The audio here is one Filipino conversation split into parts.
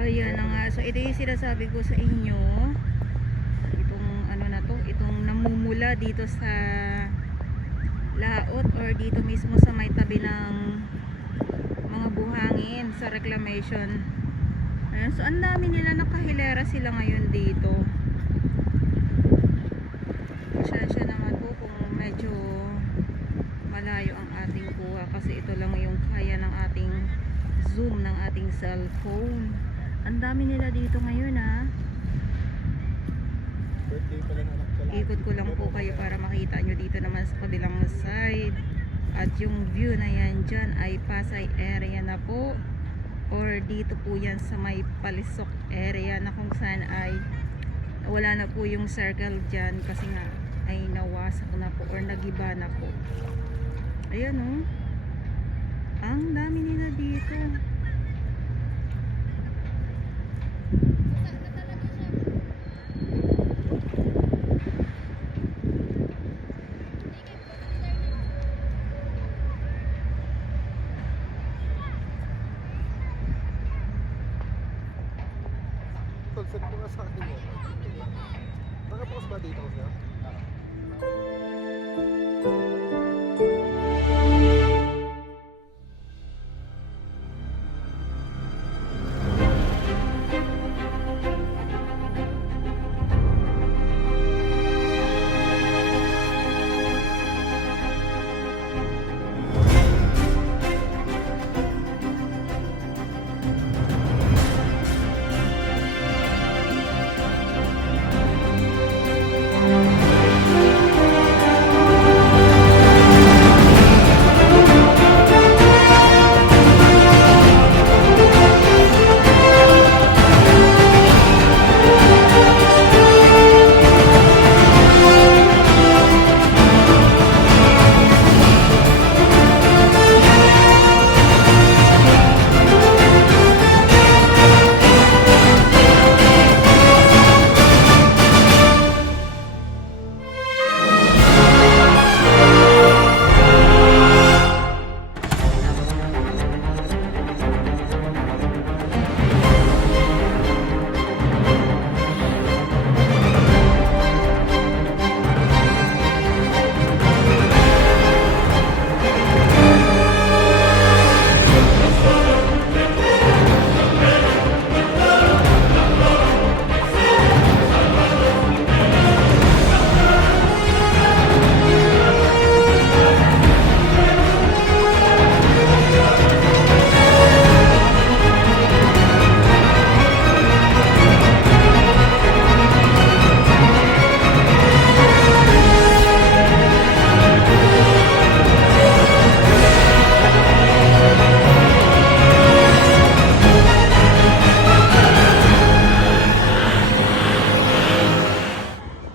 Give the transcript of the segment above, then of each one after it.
Ayan na nga. So ito yung sinasabi ko sa inyo. Itong ano na to, itong namumula dito sa laot or dito mismo sa may tabi ng mga buhangin sa reclamation. Ayan, so ang dami nila, nakahilera sila ngayon dito. Pasensya naman po kung medyo malayo ang ating kuha kasi ito lang yung kaya ng ating zoom ng ating cellphone. Ang dami nila dito ngayon ha. Ikot ko lang po kayo para makita nyo dito naman sa kabilang side. At yung view na yan dyan ay Pasay area na po, or dito po yan sa may Palisok area na kung saan ay wala na po yung circle dyan kasi nga ay nawasak na po or nagiba na po. Ayan o, ang dami nila dito. Set mo nga sa akin mo. Nakapokus ba dito siya?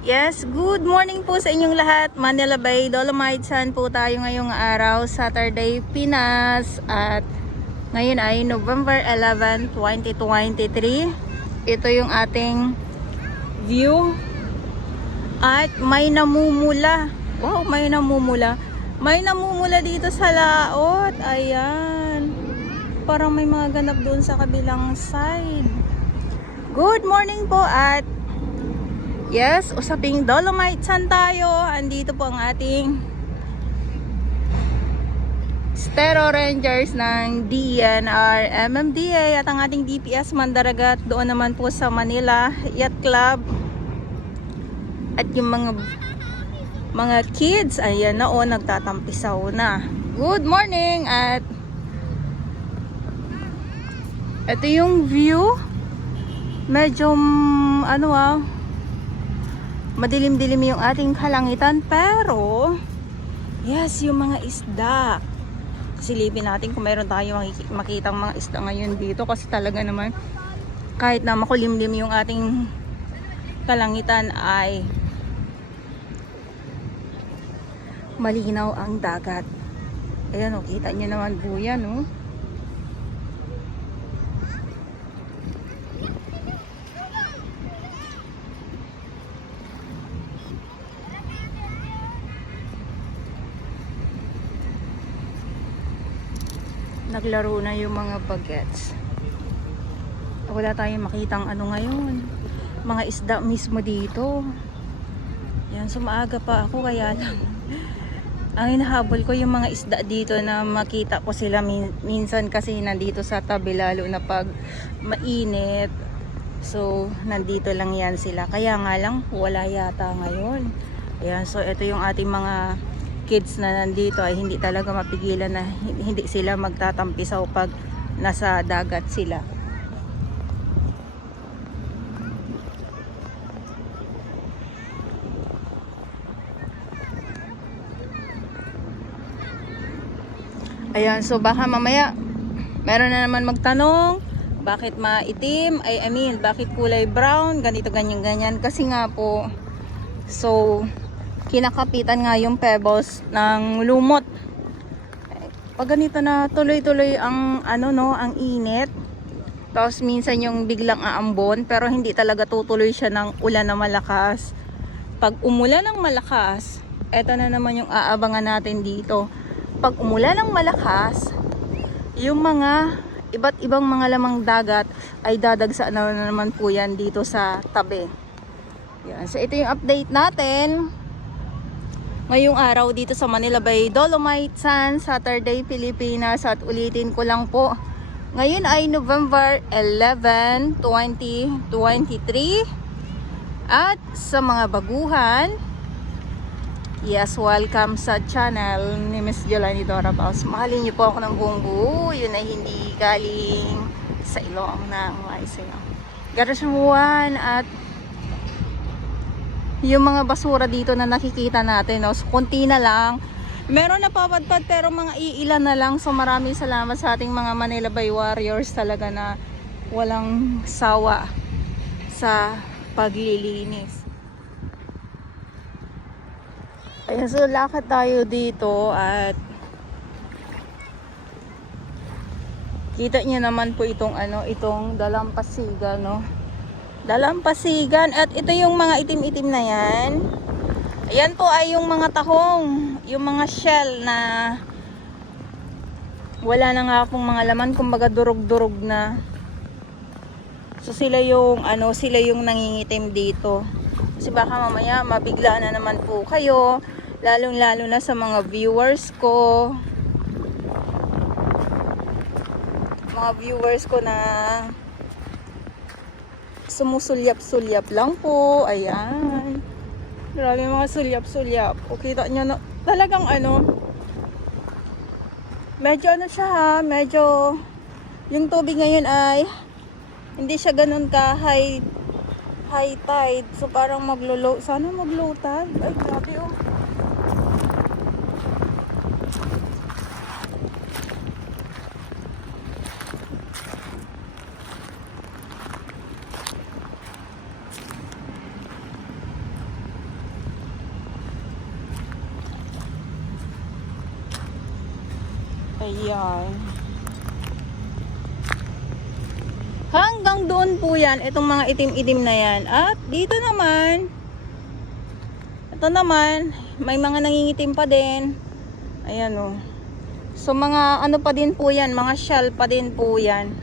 Yes, good morning po sa inyong lahat. Manila Bay, Dolomite Sun po tayo ngayong araw, Saturday, Pinas. At ngayon ay November 11, 2023. Ito yung ating view. At may namumula. Wow, may namumula. May namumula dito sa laot. Ayan. Parang may mga ganap doon sa kabilang side. Good morning po at yes, usaping Dolomite Sun tayo. Andito po ang ating Stero Rangers ng DNR MMDA at ang ating DPS Mandaragat doon naman po sa Manila Yacht Club. At yung mga kids, ayan na o, nagtatampisaw na. Good morning at ito yung view. Medyo madilim-dilim yung ating kalangitan, pero yes, yung mga isda. Silipin natin kung meron tayo makitang mga isda ngayon dito kasi talaga naman kahit na makulimlim yung ating kalangitan ay malinaw ang dagat. Ayan o, kita nyo naman po yan o. Naglaro na yung mga bagets. Wala tayong makitang ano ngayon. Mga isda mismo dito. Yan, so maaga pa ako kaya lang. Ang hinahabol ko yung mga isda dito na makita ko sila minsan kasi nandito sa tabi lalo na pag mainit. So, nandito lang yan sila. Kaya nga lang, wala yata ngayon. Ayan, so ito yung ating mga kids na nandito ay hindi talaga mapigilan na hindi sila magtatampisaw pag nasa dagat sila. Ayan, so baka mamaya meron na naman magtanong bakit maitim, bakit kulay brown, ganito, ganyan, ganyan. Kasi nga po, so, kinakapitan nga yung pebbles ng lumot. Pag ganito na tuloy-tuloy ang, ang init, tapos minsan yung biglang aambon, pero hindi talaga tutuloy siya ng ulan na malakas. Pag umulan ng malakas, eto na naman yung aabangan natin dito. Pag umulan ng malakas, yung mga iba't ibang mga lamang dagat ay dadagsa na naman po yan dito sa tabi. Yan. So ito yung update natin ngayong araw dito sa Manila Bay Dolomite Sands, Saturday, Pilipinas. At ulitin ko lang po, ngayon ay November 11, 2023. At sa mga baguhan, yes, welcome sa channel ni Miss Jolani Dora Paus. Mahalin niyo po ako ng buong buo. Yun ay hindi galing sa ilong ng Maiseo. Garasuan at yung mga basura dito na nakikita natin, no? So, kunti na lang. Meron na papadpad pero mga iilan na lang. So maraming salamat sa ating mga Manila Bay Warriors talaga na walang sawa sa paglilinis. Ayan, so lakad tayo dito at kita niyo naman po itong itong dalampasigan, no? Dalampasigan, at ito yung mga itim-itim na yan. Ayan po ay yung mga tahong, yung mga shell na wala na nga pong mga laman, kumbaga durog-durog na. So sila yung sila yung nangingitim dito. Kasi baka mamaya mabigla na naman po kayo, lalong-lalo na sa mga viewers ko. Mga viewers ko na sumusulyap-sulyap lang po. Ayan. Grabe mga sulyap-sulyap. O kita nyo na, talagang medyo siya ha, medyo yung tubig ngayon ay hindi siya ganun ka high tide. So parang maglo-low. Sana mag-low tide. Ay, grabe oh. Ayan. Hanggang doon po yan, itong mga itim-itim na yan. At dito naman, ito naman, may mga nangingitim pa din. Ayan o. So mga pa din po yan, mga shell pa din po yan.